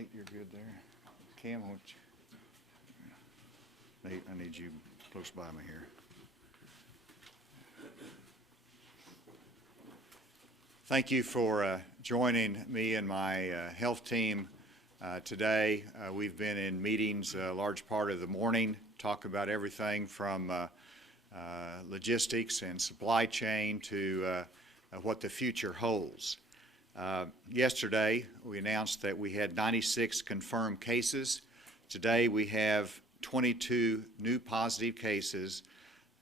Nate, you're good there. Cam, won't you? Nate, I need you close by me here. Thank you for joining me and my health team today. We've been in meetings a large part of the morning, talk about everything from logistics and supply chain to what the future holds. Yesterday, we announced that we had 96 confirmed cases. Today, we have 22 new positive cases.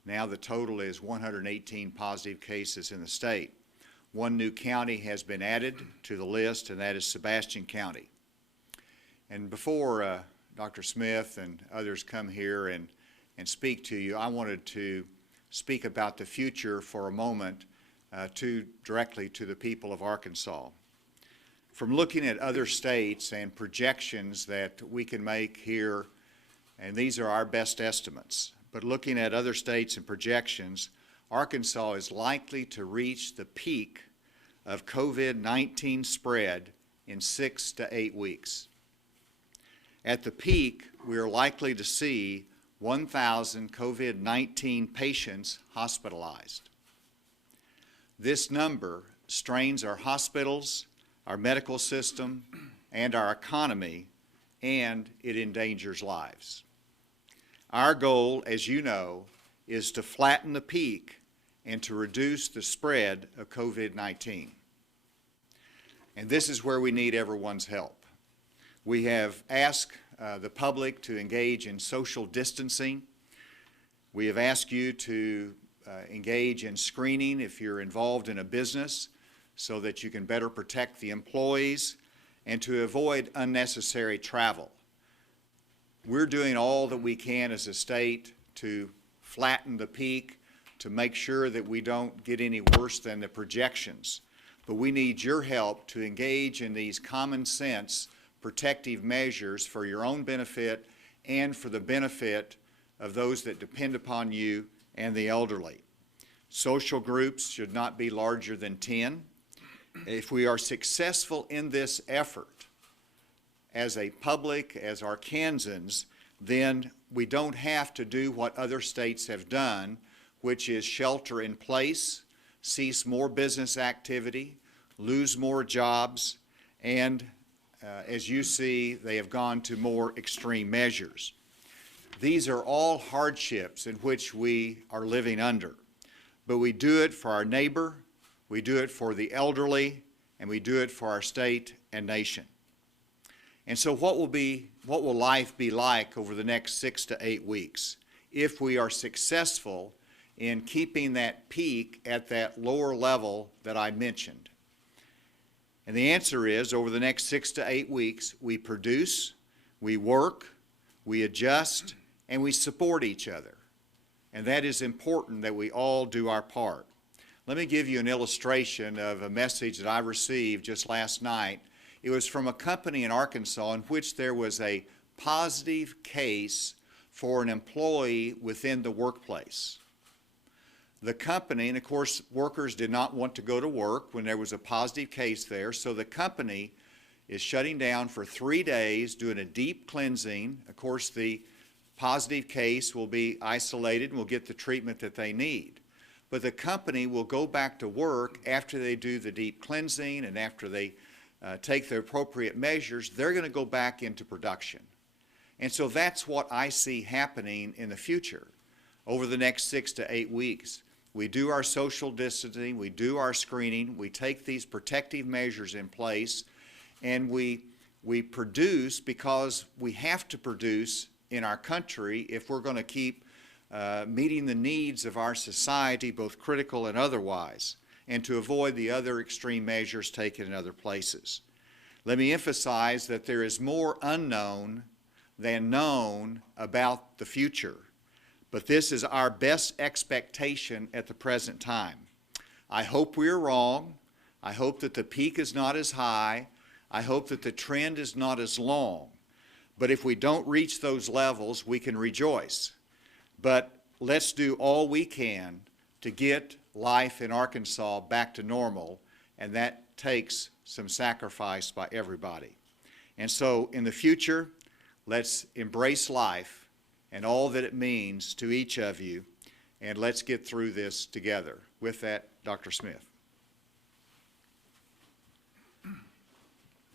Now the total is 118 positive cases in the state. One new county has been added to the list, and that is Sebastian County. And before Dr. Smith and others come here and speak to you, I wanted to speak about the future for a moment directly to the people of Arkansas. From looking at other states and projections that we can make here, and these are our best estimates, but looking at other states and projections, Arkansas is likely to reach the peak of COVID-19 spread in 6 to 8 weeks. At the peak, we are likely to see 1,000 COVID-19 patients hospitalized. This number strains our hospitals, our medical system, and our economy, and it endangers lives. Our goal, as you know, is to flatten the peak and to reduce the spread of COVID-19. And this is where we need everyone's help. We have asked the public to engage in social distancing. We have asked you to engage in screening if you're involved in a business so that you can better protect the employees and to avoid unnecessary travel. We're doing all that we can as a state to flatten the peak, to make sure that we don't get any worse than the projections. But we need your help to engage in these common sense protective measures for your own benefit and for the benefit of those that depend upon you and the elderly. Social groups should not be larger than 10. If we are successful in this effort as a public, as Arkansans, then we don't have to do what other states have done, which is shelter in place, cease more business activity, lose more jobs, and as you see, they have gone to more extreme measures. These are all hardships in which we are living under, but we do it for our neighbor, we do it for the elderly, and we do it for our state and nation. And so what will life be like over the next 6 to 8 weeks if we are successful in keeping that peak at that lower level that I mentioned? And the answer is, over the next 6 to 8 weeks, we produce, we work, we adjust, and we support each other. And that is important that we all do our part. Let me give you an illustration of a message that I received just last night. It was from a company in Arkansas in which there was a positive case for an employee within the workplace. The company, and of course workers did not want to go to work when there was a positive case there, so the company is shutting down for 3 days, doing a deep cleansing. Of course the positive case will be isolated and will get the treatment that they need. But the company will go back to work after they do the deep cleansing and after they take the appropriate measures. They're going to go back into production. And so that's what I see happening in the future over the next 6 to 8 weeks. We do our social distancing, we do our screening, we take these protective measures in place, and we produce because we have to produce in our country if we're going to keep meeting the needs of our society, both critical and otherwise, and to avoid the other extreme measures taken in other places. Let me emphasize that there is more unknown than known about the future. But this is our best expectation at the present time. I hope we are wrong. I hope that the peak is not as high. I hope that the trend is not as long. But if we don't reach those levels, we can rejoice. But let's do all we can to get life in Arkansas back to normal, and that takes some sacrifice by everybody. And so in the future, let's embrace life and all that it means to each of you, and let's get through this together. With that, Dr. Smith.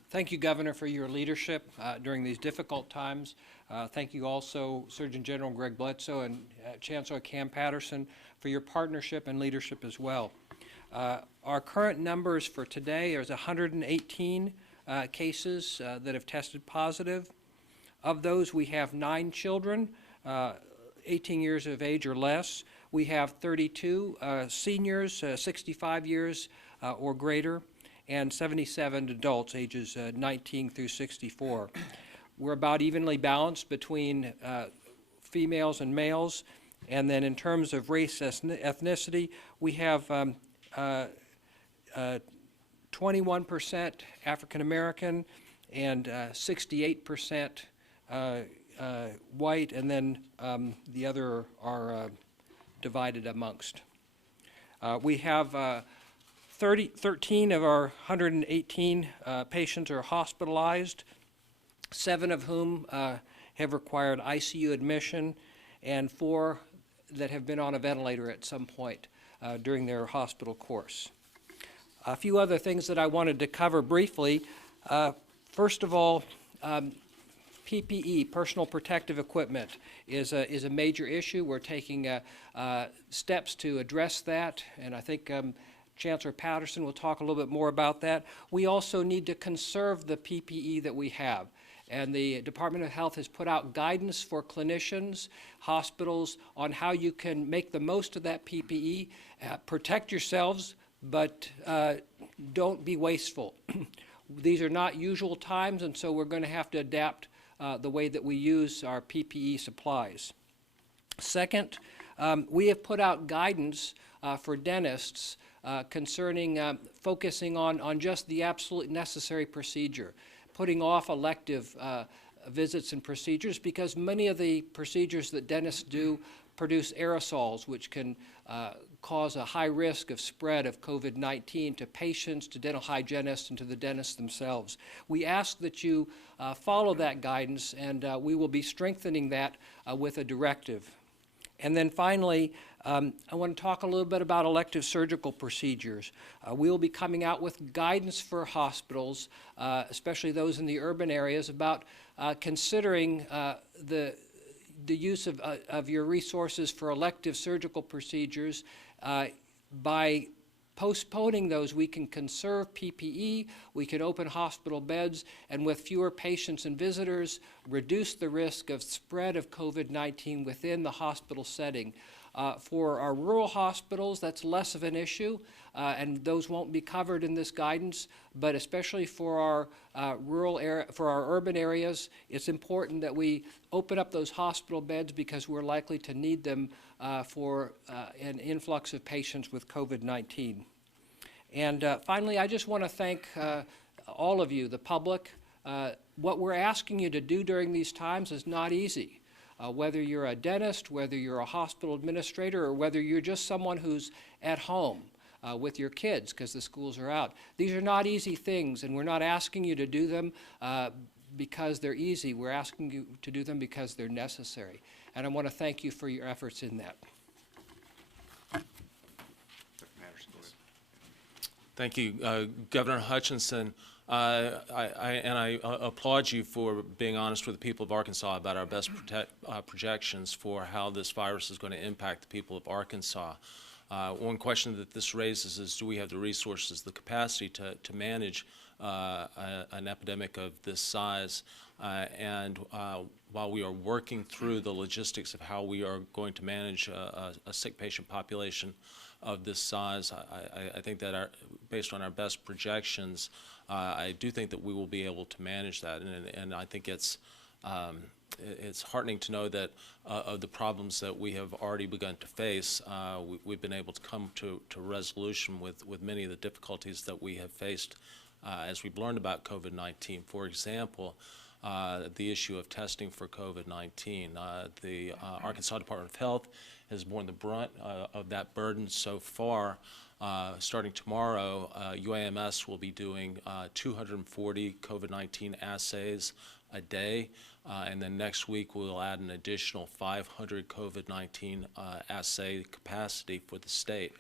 Thank you, Governor, for your leadership during these difficult times. Thank you also, Surgeon General Greg Bledsoe and Chancellor Cam Patterson, for your partnership and leadership as well. Our current numbers for today is 118 cases that have tested positive. Of those, we have 9 children, 18 years of age or less. We have 32 seniors, 65 years or greater, and 77 adults ages 19 through 64. We're about evenly balanced between females and males. And then in terms of race ethnicity, we have 21% African American and 68% white, and then the other are divided amongst. We have 13 of our 118 patients are hospitalized, 7 of whom have required ICU admission, and 4 that have been on a ventilator at some point during their hospital course. A few other things that I wanted to cover briefly. First of all, PPE, personal protective equipment, is a major issue. We're taking steps to address that, and I think Chancellor Patterson will talk a little bit more about that. We also need to conserve the PPE that we have. And the Department of Health has put out guidance for clinicians, hospitals, on how you can make the most of that PPE. Protect yourselves, but don't be wasteful. These are not usual times, and so we're going to have to adapt the way that we use our PPE supplies. Second, we have put out guidance for dentists concerning focusing on just the absolute necessary procedure, putting off elective visits and procedures, because many of the procedures that dentists do produce aerosols, which can cause a high risk of spread of COVID-19 to patients, to dental hygienists, and to the dentists themselves. We ask that you follow that guidance, and we will be strengthening that with a directive. And then finally, I want to talk a little bit about elective surgical procedures. We will be coming out with guidance for hospitals, especially those in the urban areas, about considering the use of your resources for elective surgical procedures. By postponing those, we can conserve PPE, we can open hospital beds, and with fewer patients and visitors, reduce the risk of spread of COVID-19 within the hospital setting. For our rural hospitals, that's less of an issue, and those won't be covered in this guidance, but especially for our urban areas, it's important that we open up those hospital beds, because we're likely to need them for an influx of patients with COVID-19. And finally, I just want to thank all of you, the public. What we're asking you to do during these times is not easy. Whether you're a dentist, whether you're a hospital administrator, or whether you're just someone who's at home with your kids because the schools are out. These are not easy things, and we're not asking you to do them because they're easy. We're asking you to do them because they're necessary. And I want to thank you for your efforts in that. Thank you, Governor Hutchinson. I applaud you for being honest with the people of Arkansas about our best projections for how this virus is going to impact the people of Arkansas. One question that this raises is, do we have the resources, the capacity to manage an epidemic of this size? While we are working through the logistics of how we are going to manage a sick patient population of this size, I think that based on our best projections, I do think that we will be able to manage that, and I think it's heartening to know that of the problems that we have already begun to face, we've been able to come to resolution with many of the difficulties that we have faced as we've learned about COVID-19. For example, the issue of testing for COVID-19. The Arkansas Department of Health has borne the brunt of that burden so far. Starting tomorrow, UAMS will be doing 240 COVID-19 assays a day, and then next week we'll add an additional 500 COVID-19 assay capacity for the state.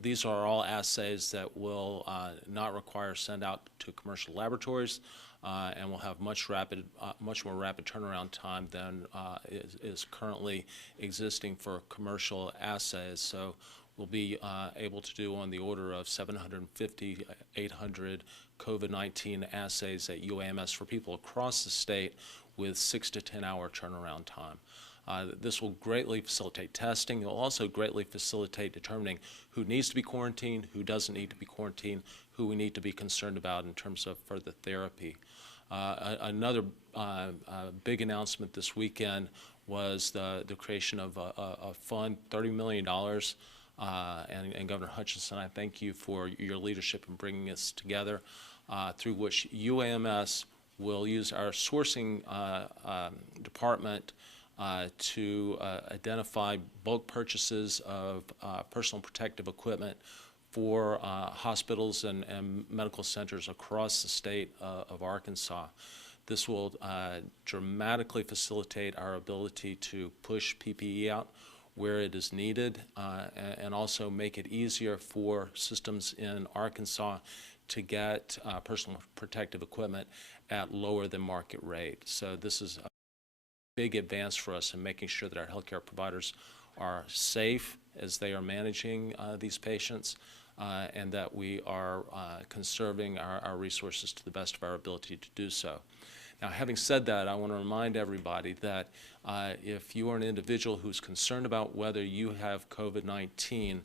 These are all assays that will not require send out to commercial laboratories, and will have much more rapid turnaround time than is currently existing for commercial assays. So we'll be able to do on the order of 750, 800 COVID-19 assays at UAMS for people across the state with 6 to 10 hour turnaround time. This will greatly facilitate testing. It will also greatly facilitate determining who needs to be quarantined, who doesn't need to be quarantined, who we need to be concerned about in terms of further therapy. Another big announcement this weekend was the creation of a fund, $30 million. And Governor Hutchinson, I thank you for your leadership in bringing us together, through which UAMS will use our sourcing department to identify bulk purchases of personal protective equipment for hospitals and medical centers across the state of Arkansas. This will dramatically facilitate our ability to push PPE out where it is needed, and also make it easier for systems in Arkansas to get personal protective equipment at lower than market rate. So this is a big advance for us in making sure that our healthcare providers are safe as they are managing these patients, and that we are conserving our resources to the best of our ability to do so. Now, having said that, I want to remind everybody that if you are an individual who's concerned about whether you have COVID-19,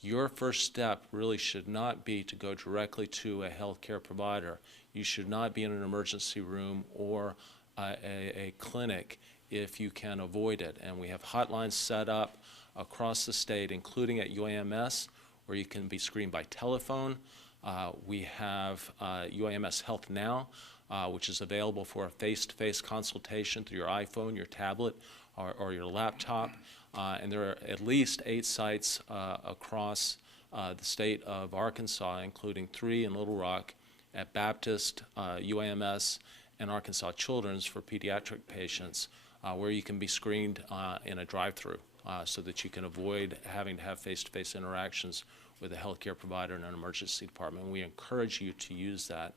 your first step really should not be to go directly to a healthcare provider. You should not be in an emergency room or a clinic if you can avoid it. And we have hotlines set up across the state, including at UAMS, where you can be screened by telephone. We have UAMS Health Now, which is available for a face-to-face consultation through your iPhone, your tablet, or your laptop. And there are at least 8 sites across the state of Arkansas, including 3 in Little Rock, at Baptist, UAMS, and Arkansas Children's for pediatric patients, where you can be screened in a drive-through so that you can avoid having to have face-to-face interactions with a healthcare provider in an emergency department. And we encourage you to use that.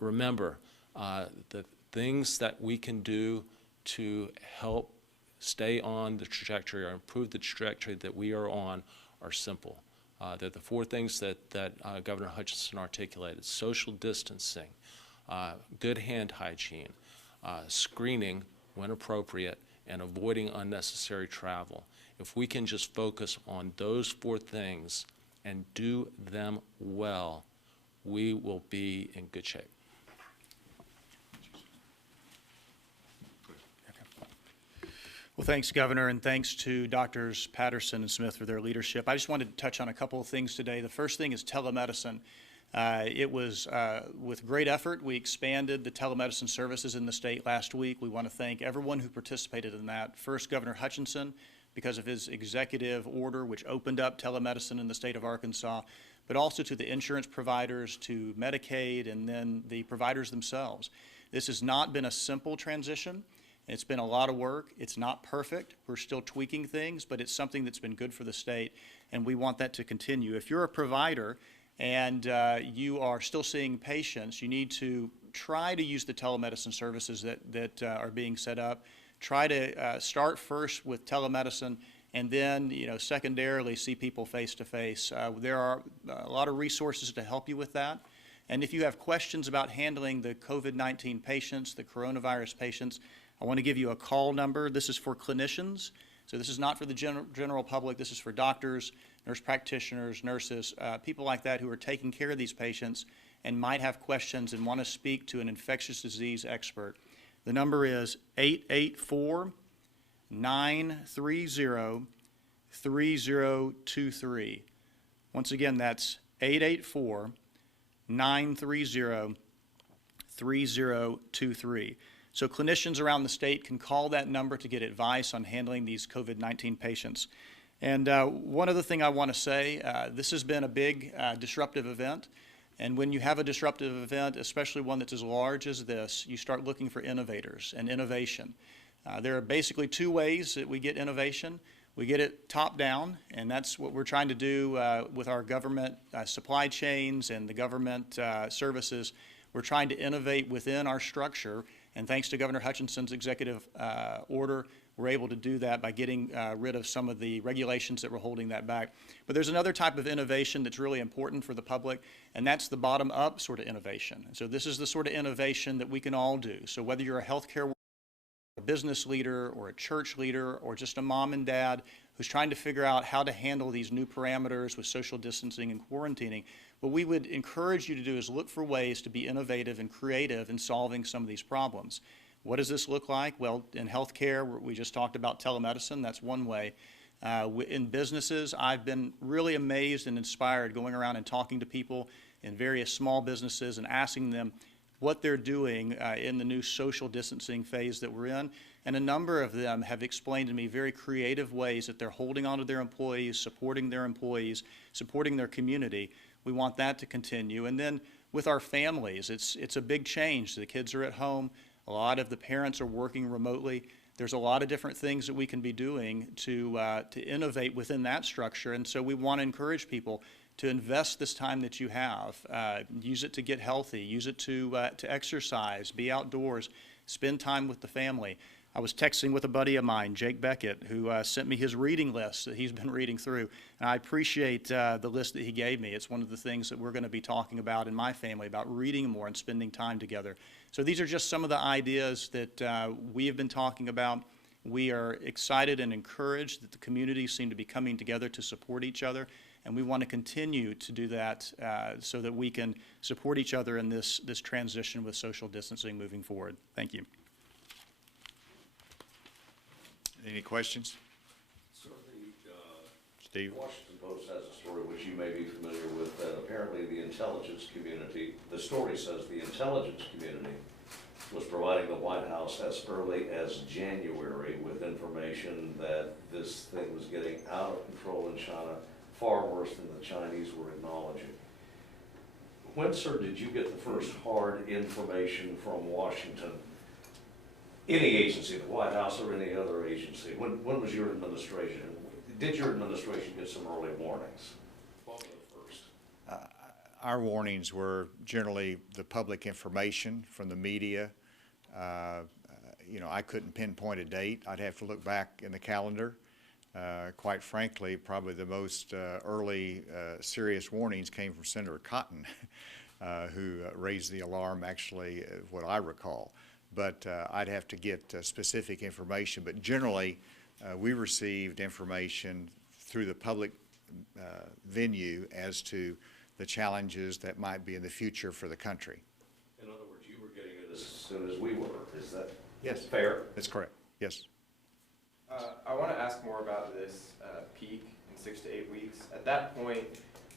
Remember, the things that we can do to help stay on the trajectory or improve the trajectory that we are on are simple. They're the 4 things that Governor Hutchinson articulated: social distancing, good hand hygiene, screening when appropriate, and avoiding unnecessary travel. If we can just focus on those 4 things and do them well, we will be in good shape. Well, thanks, Governor, and thanks to Drs. Patterson and Smith for their leadership. I just wanted to touch on a couple of things today. The first thing is telemedicine. It was with great effort we expanded the telemedicine services in the state last week. We want to thank everyone who participated in that. First, Governor Hutchinson, because of his executive order, which opened up telemedicine in the state of Arkansas, but also to the insurance providers, to Medicaid, and then the providers themselves. This has not been a simple transition. It's been a lot of work. It's not perfect. We're still tweaking things, but it's something that's been good for the state, and we want that to continue. If you're a provider and you are still seeing patients, you need to try to use the telemedicine services that are being set up. Try to start first with telemedicine, and then, secondarily see people face to face. There are a lot of resources to help you with that. And if you have questions about handling the COVID-19 patients, the coronavirus patients, I want to give you a call number. This is for clinicians. So this is not for the general public. This is for doctors, nurse practitioners, nurses, people like that who are taking care of these patients and might have questions and want to speak to an infectious disease expert. The number is 884-930-3023. Once again, that's 884-930-3023. 3023. So clinicians around the state can call that number to get advice on handling these COVID-19 patients. And one other thing I want to say, this has been a big disruptive event. And when you have a disruptive event, especially one that's as large as this, you start looking for innovators and innovation. There are basically two ways that we get innovation. We get it top down, and that's what we're trying to do with our government supply chains and the government services. We're trying to innovate within our structure, and thanks to Governor Hutchinson's executive order, we're able to do that by getting rid of some of the regulations that were holding that back. But there's another type of innovation that's really important for the public, and that's the bottom-up sort of innovation. And so this is the sort of innovation that we can all do. So whether you're a healthcare worker, a business leader, or a church leader, or just a mom and dad who's trying to figure out how to handle these new parameters with social distancing and quarantining, what we would encourage you to do is look for ways to be innovative and creative in solving some of these problems. What does this look like? Well, in healthcare, we just talked about telemedicine. That's one way. In businesses, I've been really amazed and inspired going around and talking to people in various small businesses and asking them what they're doing in the new social distancing phase that we're in. And a number of them have explained to me very creative ways that they're holding on to their employees, supporting their community. We want that to continue. And then with our families, it's a big change. The kids are at home. A lot of the parents are working remotely. There's a lot of different things that we can be doing to innovate within that structure. And so we want to encourage people to invest this time that you have. Use it to get healthy. Use it to exercise, be outdoors, spend time with the family. I was texting with a buddy of mine, Jake Beckett, who sent me his reading list that he's been reading through. And I appreciate the list that he gave me. It's one of the things that we're going to be talking about in my family, about reading more and spending time together. So these are just some of the ideas that we have been talking about. We are excited and encouraged that the communities seem to be coming together to support each other. And we want to continue to do that so that we can support each other in this transition with social distancing moving forward. Thank you. Any questions? Sir, Steve? the Washington Post has a story which you may be familiar with, that apparently the intelligence community, the story says the intelligence community was providing the White House as early as January with information that this thing was getting out of control in China, far worse than the Chinese were acknowledging. When, sir, did you get the first hard information from Washington? Any agency, the White House or any other agency, when was your administration? Did your administration get some early warnings? What were the first? Our warnings were generally the public information from the media. You know, I couldn't pinpoint a date. I'd have to look back in the calendar. Quite frankly, probably the most early serious warnings came from Senator Cotton, who raised the alarm, actually, what I recall. But I'd have to get specific information. But generally, we received information through the public venue as to the challenges that might be in the future for the country. In other words, you were getting it as soon as we were. Is that Yes. fair? That's correct. Yes. I want to ask more about this peak in 6 to 8 weeks. At that point,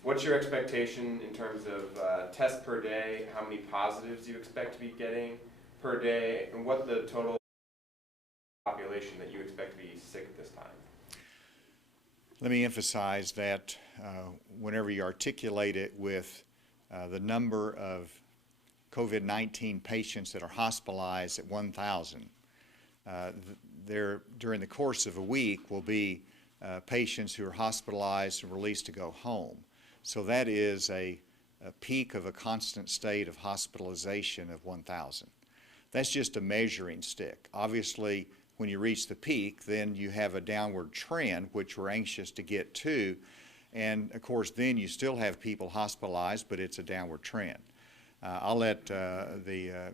what's your expectation in terms of tests per day? How many positives do you expect to be getting per day? And what the total population that you expect to be sick at this time? Let me emphasize that whenever you articulate it with the number of COVID-19 patients that are hospitalized at 1,000, there during the course of a week will be patients who are hospitalized and released to go home. So that is a peak of a constant state of hospitalization of 1,000. That's just a measuring stick. Obviously, when you reach the peak, then you have a downward trend, which we're anxious to get to. And of course, then you still have people hospitalized, but it's a downward trend. I'll let Dr.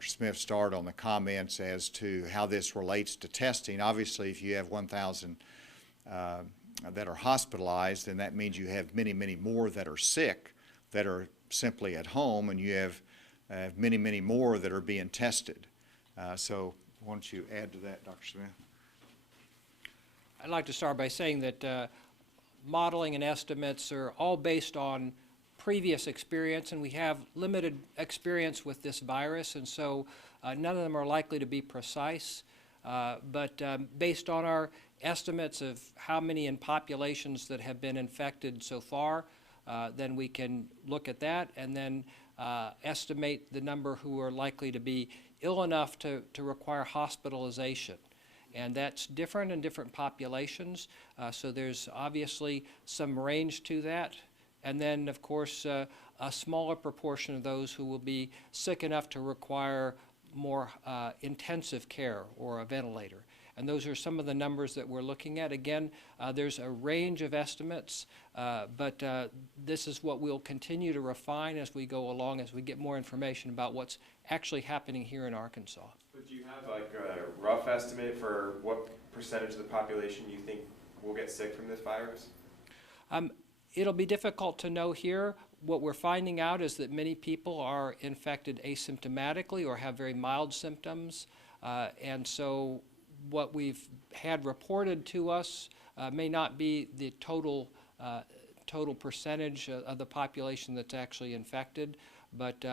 Smith start on the comments as to how this relates to testing. Obviously, if you have 1,000 that are hospitalized, then that means you have many, many more that are sick that are simply at home, and you have many, many more that are being tested. So why don't you add to that, Dr. Smith? I'd like to start by saying that modeling and estimates are all based on previous experience, and we have limited experience with this virus, and so none of them are likely to be precise. But based on our estimates of how many in populations that have been infected so far, then we can look at that and then estimate the number who are likely to be ill enough to require hospitalization. And that's different in different populations, so there's obviously some range to that. And then, of course, a smaller proportion of those who will be sick enough to require more intensive care or a ventilator. And those are some of the numbers that we're looking at. Again, there's a range of estimates, but this is what we'll continue to refine as we go along, as we get more information about what's actually happening here in Arkansas. But do you have like a rough estimate for what percentage of the population you think will get sick from this virus? It'll be difficult to know here. What we're finding out is that many people are infected asymptomatically or have very mild symptoms, and so what we've had reported to us may not be the total percentage of the population that's actually infected, but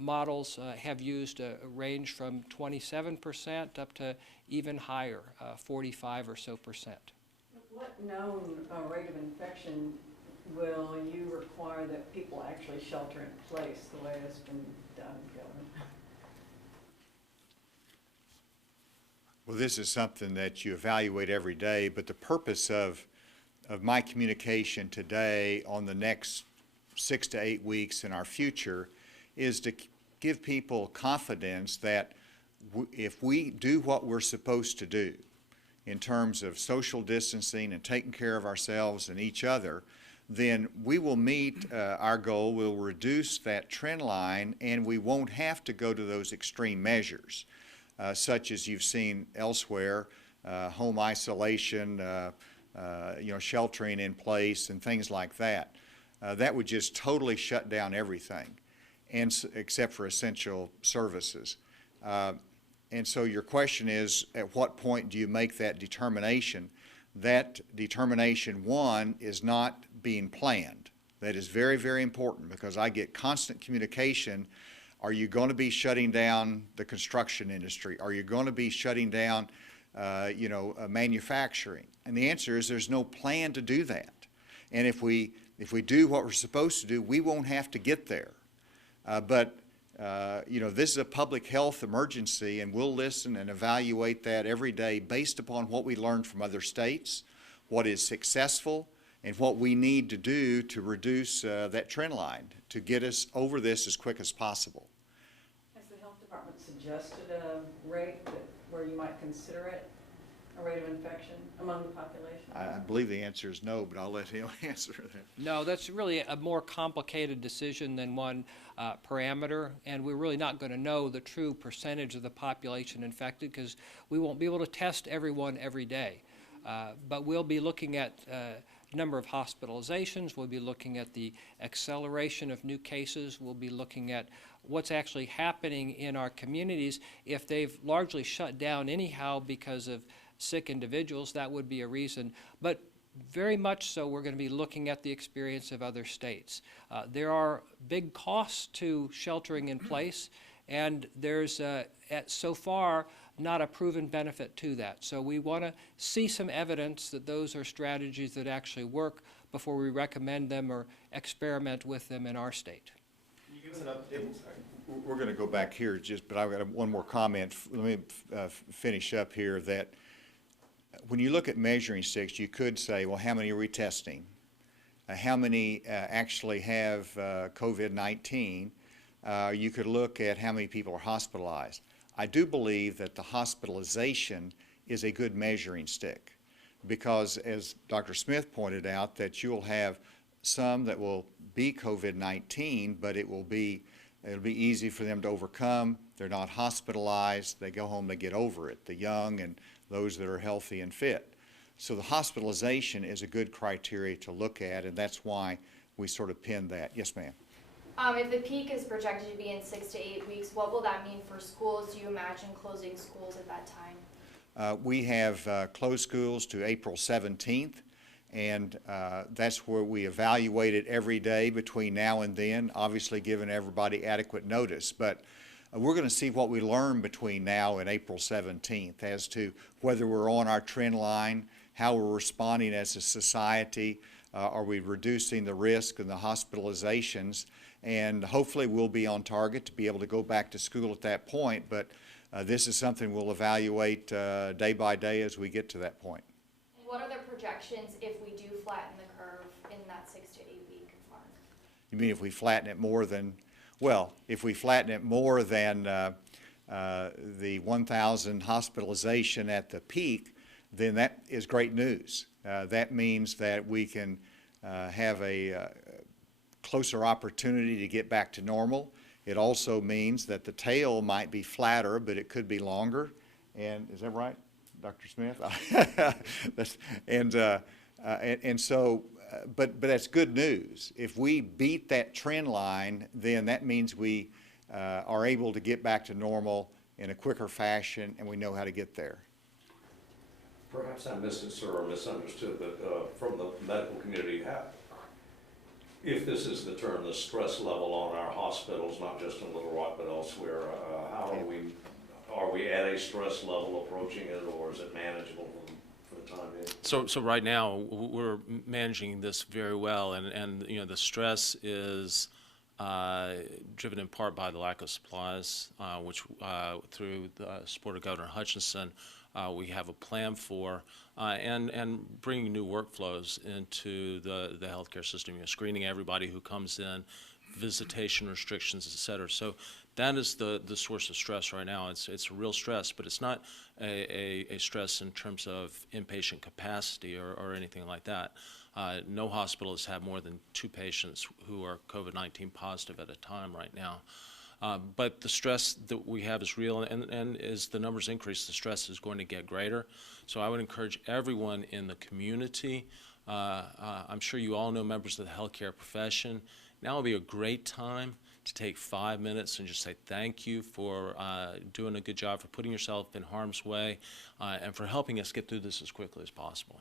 models have used a range from 27% up to even higher, 45 or so percent. What known rate of infection will you require that people actually shelter in place the way it's been done, Governor? Well, this is something that you evaluate every day, but the purpose of my communication today on the next 6 to 8 weeks in our future is to give people confidence that if we do what we're supposed to do in terms of social distancing and taking care of ourselves and each other, then we will meet our goal, we'll reduce that trend line, and we won't have to go to those extreme measures, such as you've seen elsewhere, home isolation, sheltering in place and things like that. That would just totally shut down everything, except for essential services. And so your question is, at what point do you make that determination? That determination, one, is not being planned. That is very, very important, because I get constant communication. Are you going to be shutting down the construction industry? Are you going to be shutting down, manufacturing? And the answer is there's no plan to do that. And if we do what we're supposed to do, we won't have to get there. This is a public health emergency, and we'll listen and evaluate that every day based upon what we learned from other states, what is successful, and what we need to do to reduce that trend line to get us over this as quick as possible. Has the health department suggested a rate where you might consider it a rate of infection among the population? I believe the answer is no, but I'll let him answer that. No, that's really a more complicated decision than one parameter, and we're really not going to know the true percentage of the population infected because we won't be able to test everyone every day. But we'll be looking at number of hospitalizations, we'll be looking at the acceleration of new cases, we'll be looking at what's actually happening in our communities. If they've largely shut down anyhow because of sick individuals, that would be a reason. But very much so, we're going to be looking at the experience of other states. There are big costs to sheltering in place, and there's, so far, not a proven benefit to that. So we want to see some evidence that those are strategies that actually work before we recommend them or experiment with them in our state. Can you give us an update? Sorry. We're going to go back here, but I've got one more comment. Let me finish up here that when you look at measuring sticks, you could say, well, how many are we testing? How many actually have COVID-19? You could look at how many people are hospitalized. I do believe that the hospitalization is a good measuring stick because, as Dr. Smith pointed out, that you'll have some that will be COVID-19, but it'll be easy for them to overcome. They're not hospitalized. They go home, they get over it, the young and those that are healthy and fit. So the hospitalization is a good criteria to look at, and that's why we sort of pinned that. Yes, ma'am. If the peak is projected to be in 6 to 8 weeks, what will that mean for schools? Do you imagine closing schools at that time? We have closed schools to April 17th, and that's where we evaluate it every day between now and then, obviously giving everybody adequate notice. But we're going to see what we learn between now and April 17th as to whether we're on our trend line, how we're responding as a society, are we reducing the risk and the hospitalizations, and hopefully we'll be on target to be able to go back to school at that point. But this is something we'll evaluate day by day as we get to that point. And what are the projections if we do flatten the curve in that 6 to 8 week mark? You mean if we flatten it more than, well, if we flatten it more than the 1,000 hospitalization at the peak, then that is great news. That means that we can have a closer opportunity to get back to normal. It also means that the tail might be flatter, but it could be longer. And is that right, Dr. Smith? And so, but that's good news. If we beat that trend line, then that means we are able to get back to normal in a quicker fashion, and we know how to get there. Perhaps I missed it, sir, or misunderstood, but from the medical community, if this is the term, the stress level on our hospitals, not just in Little Rock but elsewhere, how are we at a stress level approaching it, or is it manageable for the time being? So right now, we're managing this very well, and you know, the stress is driven in part by the lack of supplies, which through the support of Governor Hutchinson, we have a plan for, and bringing new workflows into the healthcare system, you know, screening everybody who comes in, visitation restrictions, et cetera. So that is the source of stress right now. It's a real stress, but it's not a stress in terms of inpatient capacity or anything like that. No hospital has had more than 2 patients who are COVID-19 positive at a time right now. But the stress that we have is real, and as the numbers increase, the stress is going to get greater. So I would encourage everyone in the community, I'm sure you all know members of the healthcare profession, now would be a great time to take 5 minutes and just say thank you for doing a good job, for putting yourself in harm's way, and for helping us get through this as quickly as possible.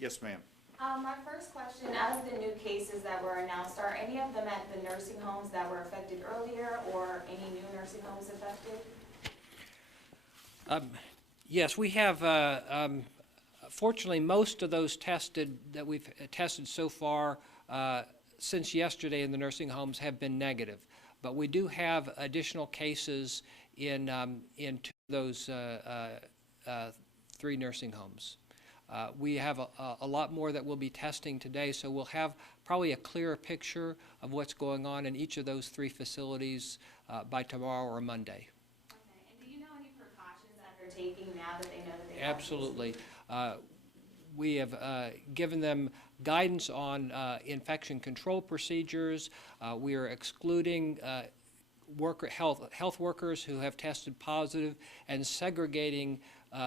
Yes, ma'am. My first question, out of the new cases that were announced, are any of them at the nursing homes that were affected earlier, or any new nursing homes affected? Yes, we have, fortunately, most of those tested that we've tested so far since yesterday in the nursing homes have been negative. But we do have additional cases in 2 of those 3 nursing homes. We have a lot more that we'll be testing today, so we'll have probably a clearer picture of what's going on in each of those 3 facilities by tomorrow or Monday. Okay, and do you know any precautions that they're taking now that they know that they Absolutely. We have given them guidance on infection control procedures. We are excluding health workers who have tested positive and segregating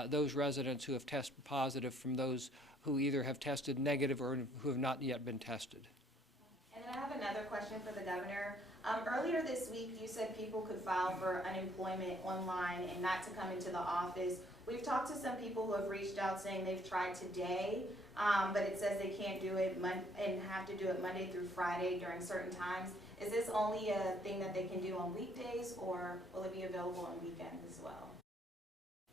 those residents who have tested positive from those who either have tested negative or who have not yet been tested. And then I have another question for the governor. Earlier this week, you said people could file for unemployment online and not to come into the office. We've talked to some people who have reached out saying they've tried today, but it says they can't do it and have to do it Monday through Friday during certain times. Is this only a thing that they can do on weekdays, or will it be available on weekends as well?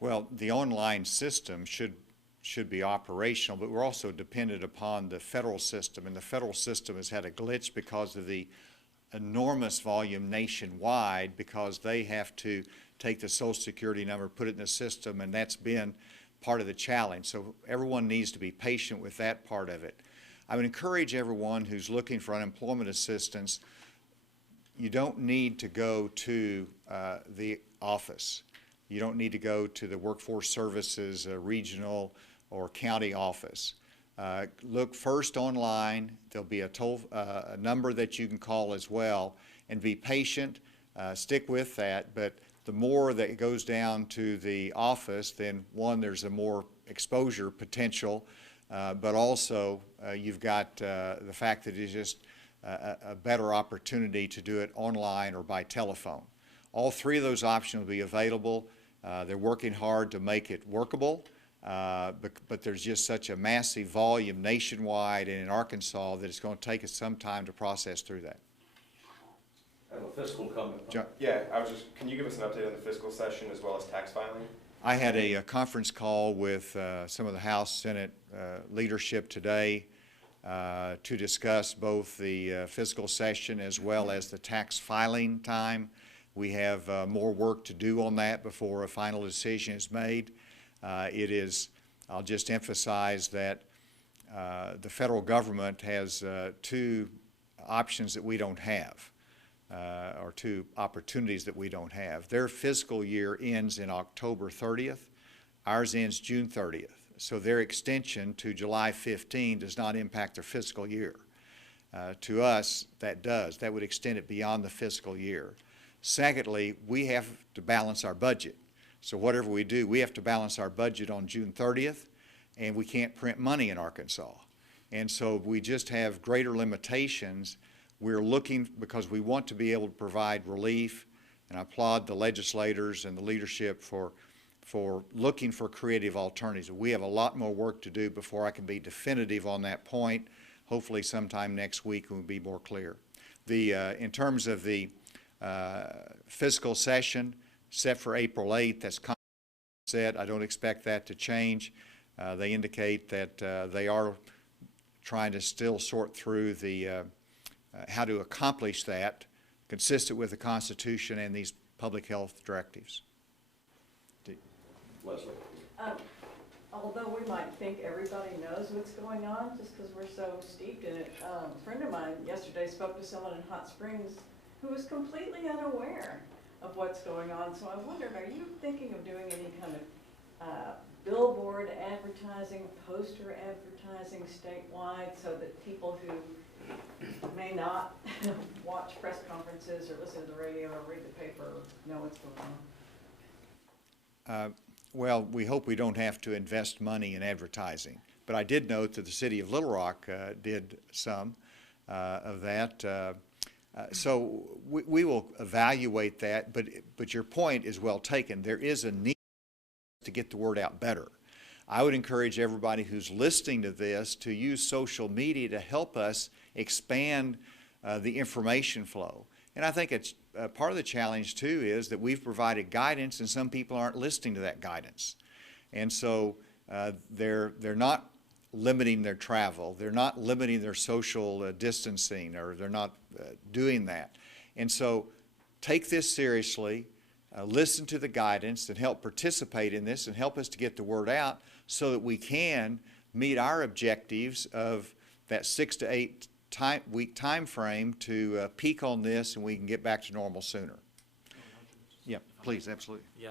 Well, the online system should be operational, but we're also dependent upon the federal system, and the federal system has had a glitch because of the enormous volume nationwide, because they have to take the Social Security number, put it in the system, and that's been part of the challenge. So everyone needs to be patient with that part of it. I would encourage everyone who's looking for unemployment assistance, you don't need to go to the office. You don't need to go to the Workforce Services regional or county office. Look first online. There'll be a number that you can call as well, and be patient. Stick with that. But the more that it goes down to the office, then one, there's a more exposure potential, but also you've got the fact that it's just a better opportunity to do it online or by telephone. All 3 of those options will be available. They're working hard to make it workable. but there's just such a massive volume nationwide and in Arkansas that it's going to take us some time to process through that. I have a fiscal comment. John? Yeah, can you give us an update on the fiscal session as well as tax filing? I had a conference call with some of the House Senate leadership today to discuss both the fiscal session as well as the tax filing time. We have more work to do on that before a final decision is made. I'll just emphasize that the federal government has two options that we don't have, or two opportunities that we don't have. Their fiscal year ends in October 30th. Ours ends June 30th. So their extension to July 15 does not impact their fiscal year. To us, that does. That would extend it beyond the fiscal year. Secondly, we have to balance our budget. So whatever we do, we have to balance our budget on June 30th, and we can't print money in Arkansas. And so we just have greater limitations. We're looking, because we want to be able to provide relief, and I applaud the legislators and the leadership for looking for creative alternatives. We have a lot more work to do before I can be definitive on that point. Hopefully sometime next week we'll be more clear. In terms of the fiscal session set for April 8th, that's said. I don't expect that to change. They indicate that they are trying to still sort through the how to accomplish that consistent with the Constitution and these public health directives. Leslie. Although we might think everybody knows what's going on just because we're so steeped in it, a friend of mine yesterday spoke to someone in Hot Springs who was completely unaware of what's going on. So I wondered, are you thinking of doing any kind of billboard advertising, poster advertising statewide so that people who may not watch press conferences or listen to the radio or read the paper know what's going on? Well, we hope we don't have to invest money in advertising. But I did note that the city of Little Rock did some of that. So we will evaluate that, but your point is well taken. There is a need to get the word out better. I would encourage everybody who's listening to this to use social media to help us expand the information flow. And I think it's part of the challenge too is that we've provided guidance and some people aren't listening to that guidance. And so they're not limiting their travel, they're not limiting their social distancing, or they're not doing that. And so take this seriously, listen to the guidance and help participate in this and help us to get the word out so that we can meet our objectives of that 6 to 8 week time frame to peak on this and we can get back to normal sooner. Yeah, please, absolutely. Yeah,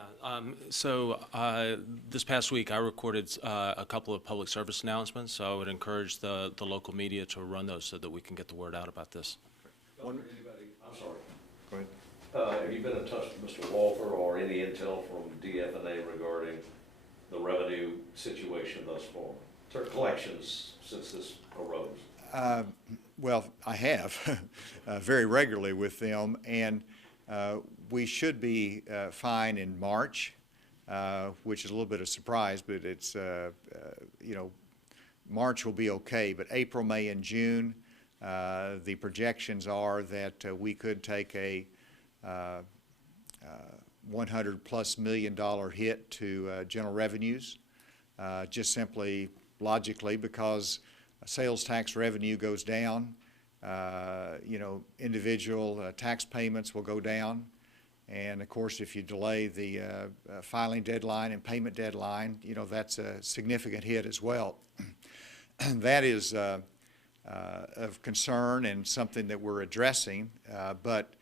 this past week I recorded a couple of public service announcements, so I would encourage the local media to run those so that we can get the word out about this. I'm sorry. Go ahead. Have you been in touch with Mr. Walter or any intel from DFNA regarding the revenue situation thus far, or collections since this arose? Well, I have very regularly with them, and we should be fine in March, which is a little bit of a surprise, but it's, you know, March will be okay, but April, May, and June, the projections are that we could take a $100+ million hit to general revenues, just simply logically because sales tax revenue goes down, you know, individual tax payments will go down, and of course if you delay the filing deadline and payment deadline, you know, that's a significant hit as well. That is of concern and something that we're addressing, but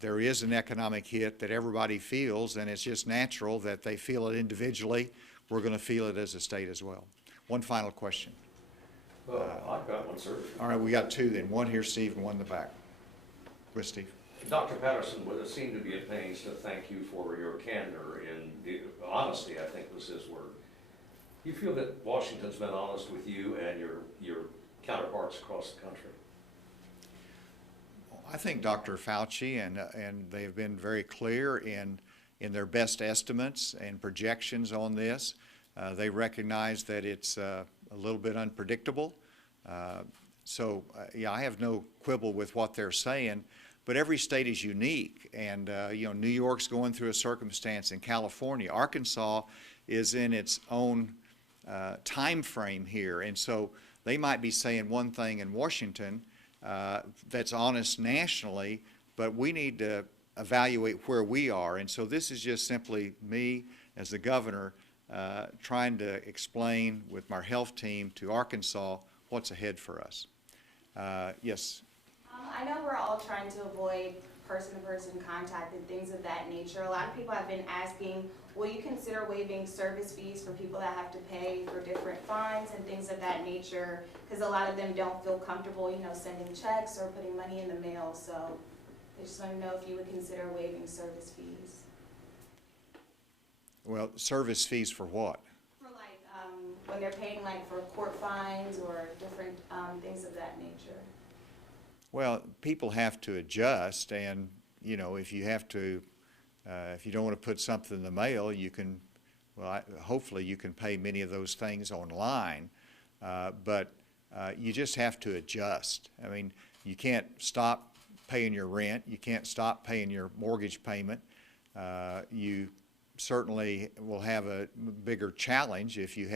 there is an economic hit that everybody feels, and it's just natural that they feel it individually. We're going to feel it as a state as well. One final question. I've got one, sir. All right, we got two then. One here, Steve, and one in the back. With Steve. Dr. Patterson would seem to be at pains to thank you for your candor and honesty, I think was his word. You feel that Washington's been honest with you and your counterparts across the country? I think Dr. Fauci and they have been very clear in their best estimates and projections on this. They recognize that it's a little bit unpredictable. Yeah, I have no quibble with what they're saying, but every state is unique. And, New York's going through a circumstance in California. Arkansas is in its own time frame here. And so they might be saying one thing in Washington that's honest nationally, but we need to evaluate where we are. And so this is just simply me as the governor trying to explain with my health team to Arkansas what's ahead for us. Yes. I know we're all trying to avoid person-to-person contact and things of that nature. A lot of people have been asking, will you consider waiving service fees for people that have to pay for different fines and things of that nature? Because a lot of them don't feel comfortable, sending checks or putting money in the mail. So I just want to know if you would consider waiving service fees. Well, service fees for what? For when they're paying for court fines or different things of that nature. Well, people have to adjust, and if you have to, if you don't want to put something in the mail, you can. Well, hopefully you can pay many of those things online, but you just have to adjust. I mean, you can't stop paying your rent. You can't stop paying your mortgage payment. You certainly will have a bigger challenge if you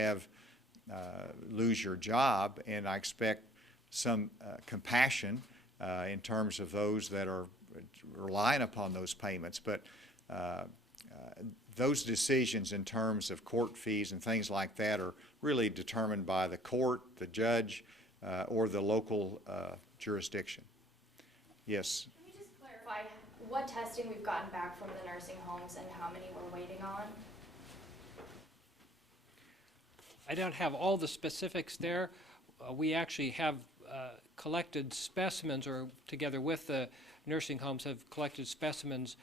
lose your job, and I expect some compassion in terms of those that are relying upon those payments. But those decisions in terms of court fees and things like that are really determined by the court, the judge, or the local jurisdiction. Yes? Can you just clarify what testing we've gotten back from the nursing homes and how many we're waiting on? I don't have all the specifics there. We actually have collected specimens, or together with the nursing homes have collected specimens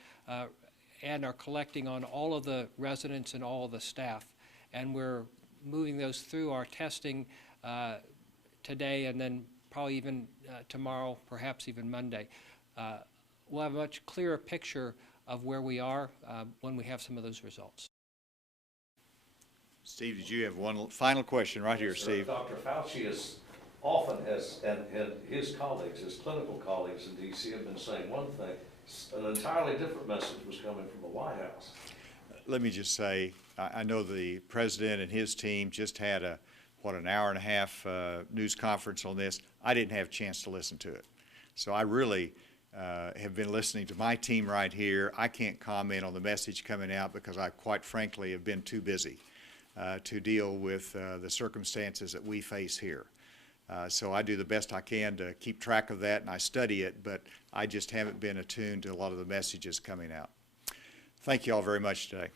and are collecting on all of the residents and all of the staff. And we're moving those through our testing today, and then probably even tomorrow, perhaps even Monday. We'll have a much clearer picture of where we are when we have some of those results. Steve, did you have one final question right here, Steve? Dr. Fauci is often and his colleagues, his clinical colleagues in D.C. have been saying one thing. An entirely different message was coming from the White House. Let me just say, I know the president and his team just had an hour and a half news conference on this. I didn't have a chance to listen to it. So I really have been listening to my team right here. I can't comment on the message coming out because I, quite frankly, have been too busy to deal with the circumstances that we face here. So I do the best I can to keep track of that, and I study it, but I just haven't been attuned to a lot of the messages coming out. Thank you all very much today.